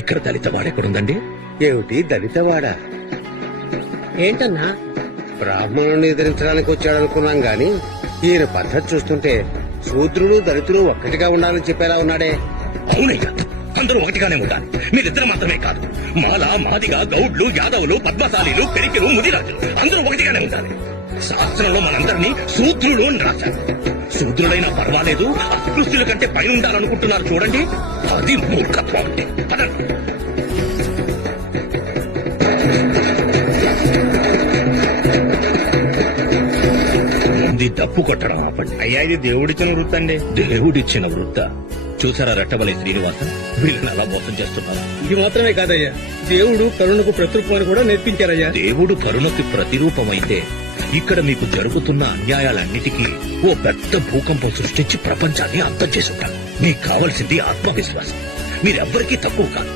ఇక్కడ దళితవాడెక్కడుందండి? ఏమిటి దళితవాడ? ఏంటన్నా? బ్రాహ్మణుని ఎదిరించడానికి వచ్చాడనుకున్నాం గాని ఈయన పద్ధతి చూస్తుంటే శూద్రులు దళితులు ఒక్కటిగా ఉండాలని చెప్పేలా ఉన్నాడే. అవునయ్యా, అందరూ ఒకటిగానే ఉండాలి. మీరిద్దరు మాత్రమే కాదు, మాల, మాదిగ, గౌడ్లు, యాదవులు, పద్మశాలీలు, పెరికిలు, ముదిరాజులు అందరూ ఒకటిగానే ఉండాలి. శాస్త్రంలో మనందరినీ శూద్రులు అని రాశారు. శూద్రులైనా పర్వాలేదు, అస్పృశ్యుల కంటే పైన ఉండాలనుకుంటున్నారు చూడండి, అది మూర్ఖత్వం అంటే. పదండి. ముందు డప్పు కొట్టడం ఆపండి. అయ్యా, ఇది దేవుడిచ్చిన వృత్తి అండి. దేవుడిచ్చిన వృత్త చూసారా? రెట్టబలి శ్రీనివాస వీళ్ళని అలా మోసం చేస్తున్నారు. ఇది మాత్రమే కాదయ్యా, దేవుడు కరుణకు ప్రతిరూపమని కూడా నేర్పించారయ్యా. దేవుడు కరుణకి ప్రతిరూపమైతే ఇక్కడ మీకు జరుగుతున్న అన్యాయాలన్నిటికీ ఓ పెద్ద భూకంపం సృష్టించి ప్రపంచాన్ని అంతం చేసి ఉంటారు. మీకు కావలసింది ఆత్మవిశ్వాసం. మీరెవ్వరికీ తక్కువ కాదు.